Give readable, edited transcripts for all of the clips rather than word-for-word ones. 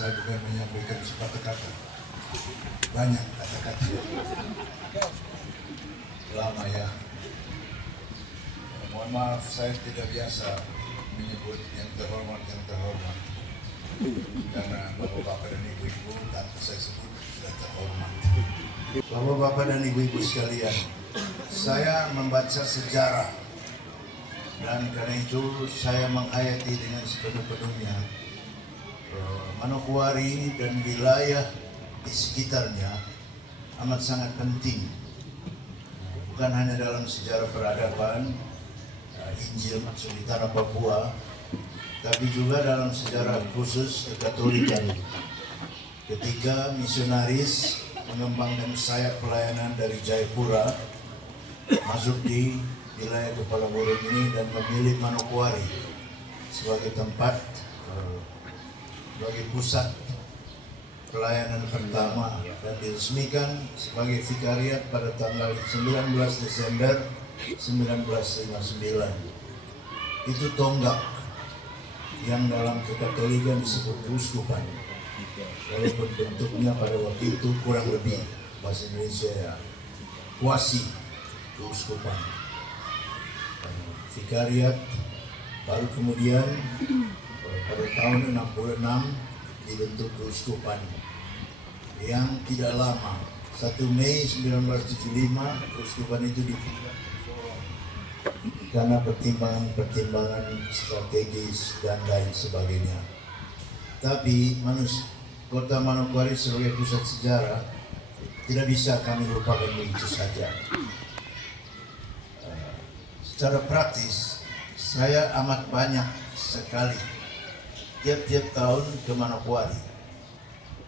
Saya bukan menyampaikan sepatah kata, banyak kata-kata lama ya. Mohon maaf, saya tidak biasa menyebut yang terhormat karena bapak-bapak dan ibu-ibu tanpa saya sebut sudah terhormat. Bapak-bapak dan ibu-ibu sekalian, saya membaca sejarah dan karena itu saya menghayati dengan sepenuh-penuhnya Manokwari dan wilayah di sekitarnya amat sangat penting, bukan hanya dalam sejarah peradaban Injil di tanah Papua, tapi juga dalam sejarah khusus kekatolikan ketika misionaris mengembangkan sayap pelayanan dari Jayapura masuk di wilayah Kepala Burung ini dan memilih Manokwari sebagai tempat sebagai pusat pelayanan pertama dan diresmikan sebagai vikariat pada tanggal 19 Desember 1959. Itu tonggak yang dalam kekatolikan disebut keuskupan, walaupun bentuknya pada waktu itu kurang lebih bahasa Indonesia ya kuasi keuskupan. Vikariat baru kemudian pada tahun 66 dibentuk keuskupan yang tidak lama, 1 Mei 1975 keuskupan itu dipindah karena pertimbangan strategis dan lain sebagainya. Tapi kota Manokwari sebagai pusat sejarah tidak bisa kami lupakan begitu saja. Secara praktis, saya amat banyak sekali tiap-tiap tahun ke Manokwari.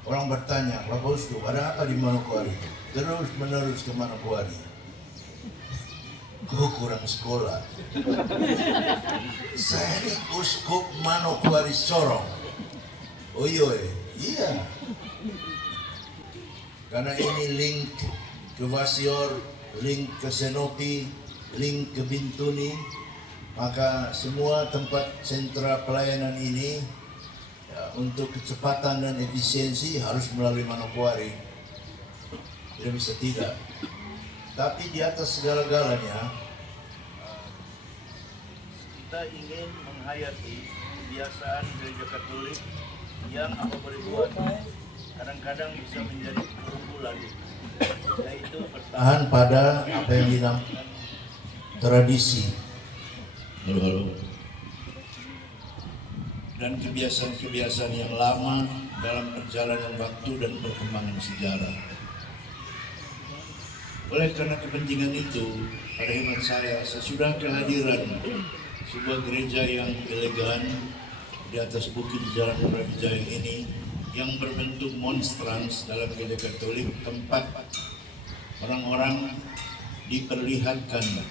Orang bertanya, Bapak Uskup, ada apa di Manokwari? Terus menerus ke Manokwari. Kok kurang sekolah? Saya ini Uskup Manokwari Sorong. Oh iya. Karena ini link ke Vasior, link ke Senopi, link ke Bintuni, maka semua tempat sentra pelayanan ini ya, untuk kecepatan dan efisiensi harus melalui Manokwari. Tidak bisa tidak. Tapi di atas segala-galanya kita ingin menghayati kebiasaan gereja Katolik yang apa boleh buat kadang-kadang bisa menjadi keunggulan, yaitu bertahan pada apa yang dinamakan tradisi. Halo. Dan kebiasaan-kebiasaan yang lama dalam perjalanan waktu dan perkembangan sejarah. Oleh karena kepentingan itu, pada hemat saya sesudah kehadiran sebuah gereja yang elegan di atas bukit Jalan Brawijaya ini yang berbentuk monstrans dalam gereja Katolik, tempat orang-orang diperlihatkan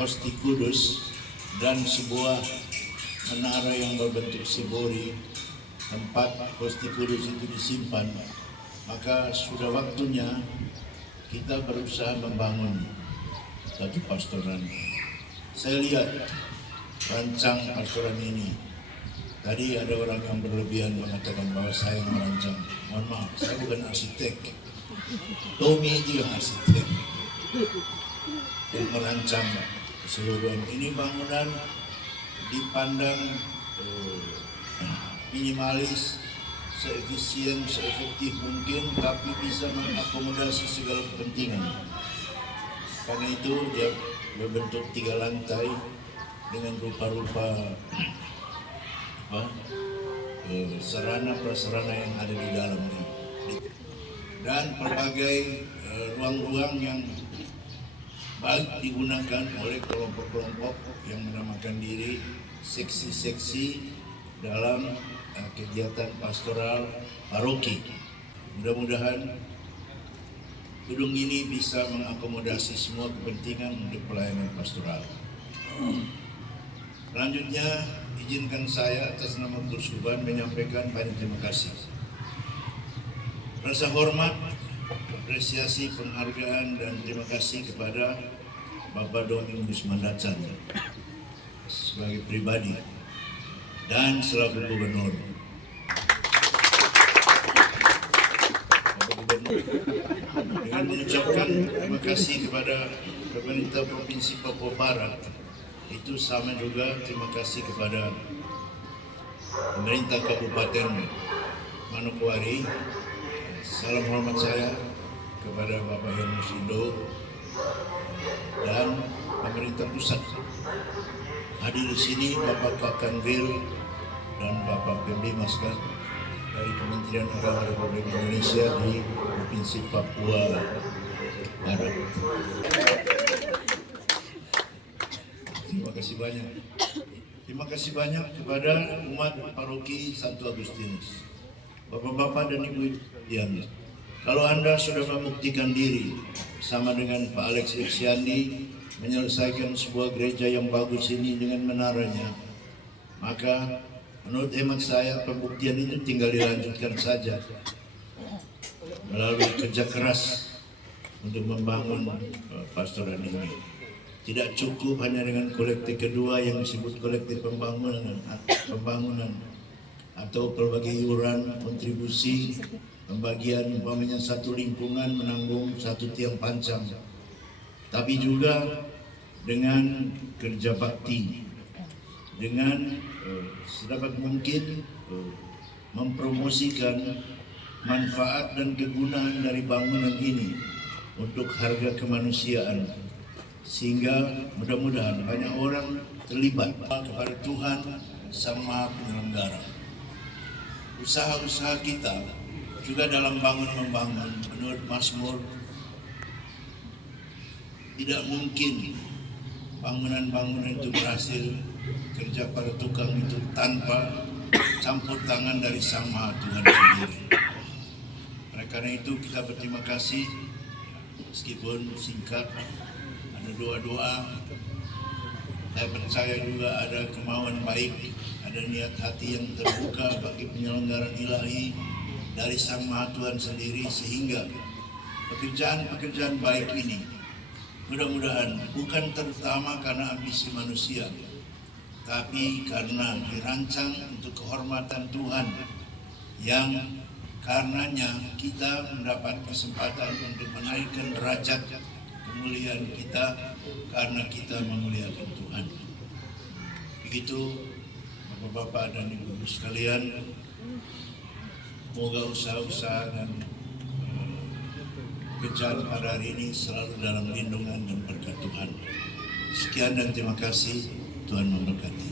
hosti kudus dan sebuah menara yang berbentuk sibori, tempat hosti kudus itu disimpan, maka sudah waktunya kita berusaha membangun satu pastoran. Saya lihat rancang pastoran ini. Tadi ada orang yang berlebihan mengatakan bahwa saya yang merancang. Mohon maaf, saya bukan arsitek. Tommy itu yang arsitek yang merancang keseluruhan ini. Bangunan dipandang minimalis, seefisien, seefektif mungkin, tapi bisa mengakomodasi segala kepentingan. Karena itu dia berbentuk 3 lantai dengan rupa-rupa sarana prasarana yang ada di dalamnya, dan berbagai ruang-ruang yang baik digunakan oleh kelompok-kelompok yang menamakan diri seksi-seksi dalam kegiatan pastoral paroki. Mudah-mudahan gedung ini bisa mengakomodasi semua kepentingan untuk pelayanan pastoral. Selanjutnya, izinkan saya atas nama Keuskupan menyampaikan banyak terima kasih. Rasa hormat, apresiasi, penghargaan, dan terima kasih kepada Bapak Domingus Mandacan sebagai pribadi dan selaku gubernur. dengan mengucapkan terima kasih kepada pemerintah Provinsi Papua Barat. Itu sama juga terima kasih kepada pemerintah Kabupaten Manokwari. Salam hormat saya kepada Bapak Hermosindo dan pemerintah pusat. Hadir di sini Bapak Kakanwil dan Bapak Pembi Maskar dari Kementerian Agama Republik Indonesia di Provinsi Papua Barat. Terima kasih banyak. Terima kasih banyak kepada umat paroki Santo Agustinus. Bapak-bapak dan ibu yang, kalau Anda sudah membuktikan diri sama dengan Pak Alex Irsyandi menyelesaikan sebuah gereja yang bagus ini dengan menaranya, maka menurut hemat saya pembuktian itu tinggal dilanjutkan saja melalui kerja keras untuk membangun pastoran ini. Tidak cukup hanya dengan kolektif kedua yang disebut kolektif pembangunan atau berbagai iuran kontribusi pembagian umpamanya satu lingkungan menanggung satu tiang pancang, tapi juga dengan kerja bakti, dengan sedapat mungkin mempromosikan manfaat dan kegunaan dari bangunan ini untuk harga kemanusiaan, sehingga mudah-mudahan banyak orang terlibat kepada Tuhan Sang Maha Penyelenggara. Usaha-usaha kita juga dalam bangun-membangun, menurut Mazmur, tidak mungkin bangunan-bangunan itu berhasil, kerja para tukang itu tanpa campur tangan dari Sang Maha Tuhan sendiri. Oleh karena itu kita berterima kasih, meskipun singkat, ada doa-doa. Saya percaya juga ada kemauan baik, ada niat hati yang terbuka bagi penyelenggaraan ilahi dari Sang Maha Tuhan sendiri, sehingga pekerjaan-pekerjaan baik ini mudah-mudahan bukan terutama karena ambisi manusia, tapi karena dirancang untuk kehormatan Tuhan, yang karenanya kita mendapat kesempatan untuk menaikkan derajat kemuliaan kita karena kita memuliakan Tuhan. Begitu Bapak-bapak dan Ibu-ibu sekalian, semoga usaha-usaha dan kerjaan pada hari ini selalu dalam lindungan dan berkat Tuhan. Sekian dan terima kasih. Tuhan memberkati.